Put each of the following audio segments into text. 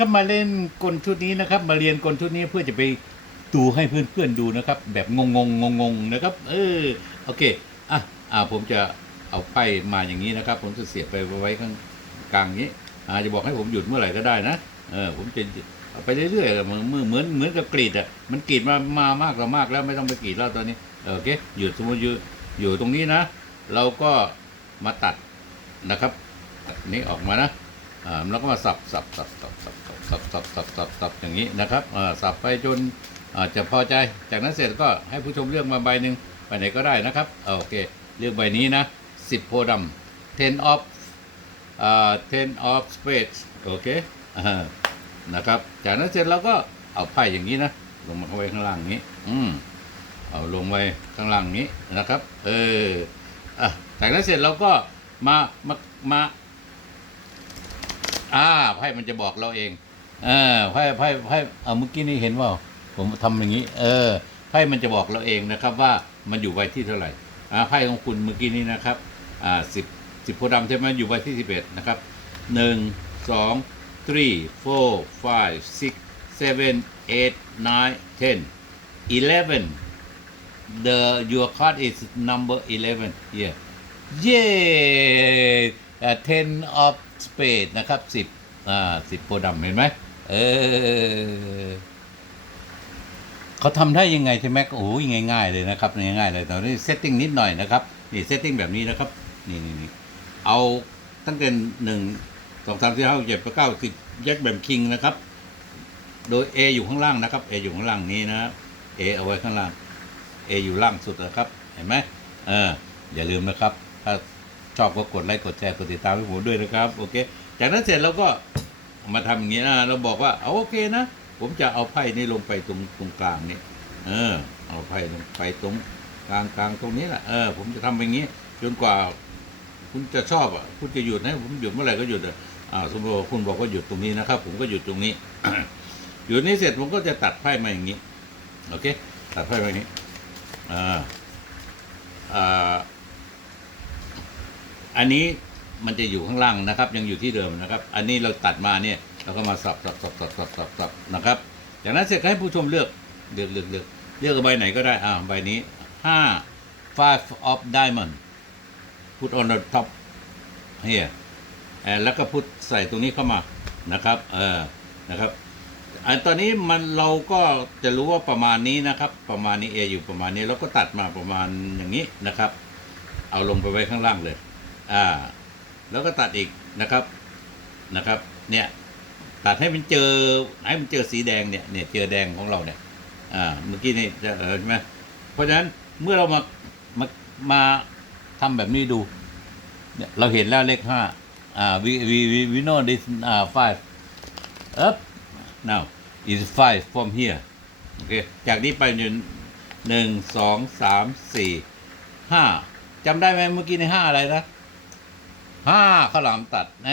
นะครับมาเล่นกลชุดนี้นะครับ มาเรียนกลชุดนี้เพื่อจะไปดูให้เพื่อนๆดูนะครับ แบบงงงงงๆนะครับ เออโอเคอะอ่าผมจะเอาไพ่มาอย่างนี้นะครับ ผมจะเสียบไปไว้ข้างกลางนี้อ่าจะบอกให้ผมหยุดเมื่อไหร่ก็ได้นะเออผมจะเอาไปเรื่อยๆเหมือนเหมือนเหมือนกับกรีดอะมันกรีดมามามากต่อมากแล้วไม่ต้องไปกรีดแล้วตอนนี้โอเคหยุดสมมติอยู่อยู่ตรงนี้นะ เราก็มาตัดนะครับนี้ออกมานะ อ่าแล้วก็มาสับสับสับสับสับสับสับสับสับสับอย่างนี้นะครับอ่าสับไปจนอ่าจะพอใจ จากนั้นเสร็จก็ให้ผู้ชมเลือกมาใบหนึ่งใบไหนก็ได้นะครับโอเคเลือกใบนี้นะ10โพธิ์ดำ10 of อ่า10 of spades โอเคอ่านะครับจากนั้นเสร็จเราก็เอาไพ่อย่างนี้นะลงมาข้าไว้ข้างล่างนี้ อืมเอาลงไว้ข้างล่างนี้นะครับ เอออะจากนั้นเสร็จเราก็มามามา อ่าไพ่มันจะบอกเราเอง เออไพ่ไพ่ไพ่เอาเมื่อกี้นี้เห็นว่า ผมทำอย่างนี้ เออไพ่มันจะบอกเราเองนะครับ ว่ามันอยู่ใบที่เท่าไหร่อ่าไพ่ของคุณเมื่อกี้นี้นะครับ อ่าสิบสิบโพดำใช่ไหมอยู่ใบที่สิบเอ็ดนะครับหนึ่งสอง three four five six seven eight nine ten eleven the your card is number eleven yeah เย้เอ่อ ten of spade นะครับสิบอ่าสิบโพธิ์ดำเห็นไหมเออเขาทำได้ยังไงใช่ไหมโอ้ยง่าย ๆ เลยนะครับง่ายๆเลยตอนนี้เซตติ้งนิดหน่อยนะครับนี่เซตติ้งแบบนี้นะครับนี่นี่นี่เอาตั้งแต่หนึ่งสองสามสี่ห้าหกเจ็ดแปดเก้าสิบยัดแบบคิงนะครับ โดย A อยู่ข้างล่างนะครับ A อยู่ข้างล่างนี้นะ A เอาไว้ข้างล่าง A อยู่ล่างสุดนะครับ เห็นไหมเอออย่าลืมนะครับ ถ้า ชอบก็กดไลค์กดแชร์กดติดตามให้ผมด้วยนะครับโอเค จากนั้นเสร็จเราก็มาทำอย่างนี้นะเราบอกว่าเอาโอเคนะ ผมจะเอาไพ่นี้ลงไปตรงตรงกลางนี่เออ เอาไพ่ลงไปตรงกลางกลางตรงนี้แหละเออผมจะทำอย่างนี้ จนกว่า คุณจะชอบอะคุณจะหยุดให้ผมหยุดเมื่อไหร่ก็หยุดอะอ่าสมมติว่าคุณบอกว่าหยุดตรงนี้นะครับ ผมก็หยุดตรงนี้หยุดนี้เสร็จผมก็จะตัดไพ่มาอย่างนี้โอเคตัดไพ่มาอย่างนี้อ่าอ่า อันนี้มันจะอยู่ข้างล่างนะครับ ยังอยู่ที่เดิมนะครับ อันนี้เราตัดมาเนี่ยเราก็มาสับสับสับสับสับสับสับนะครับ จากนั้นเสร็จให้ผู้ชมเลือกเลือกเลือกเลือกเลือกใบไหนก็ได้อ่าใบนี้ห้า five of diamond put on the top here แล้วก็พุทใส่ตรงนี้เข้ามานะครับเออนะครับอันตอนนี้มันเราก็จะรู้ว่าประมาณนี้นะครับ ประมาณนี้เออยู่ประมาณนี้แล้วก็ตัดมาประมาณอย่างนี้นะครับ เอาลงไปไว้ข้างล่างเลย อ่า แล้วก็ตัดอีกนะครับนะครับ เนี่ย ตัดให้มันเจอให้มันเจอสีแดงเนี่ยเนี่ยเจอแดงของเราเนี่ย อ่า เมื่อกี้นี่เออใช่ไหมเพราะฉะนั้นเมื่อเรามามามาทำแบบนี้ดู เนี่ยเราเห็นแล้วเลขห้าอ่า we we we we know this อ่า five up now is five from here โอเคจากนี้ไปหนึ่งหนึ่งสองสามสี่ห้าจำได้ไหมเมื่อกี้ในห้าอะไรนะ ห้าข้าวหลามตัด เอ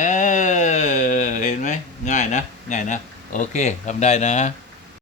อ เห็นไหม ง่ายนะ ง่ายนะ โอเคทำได้นะ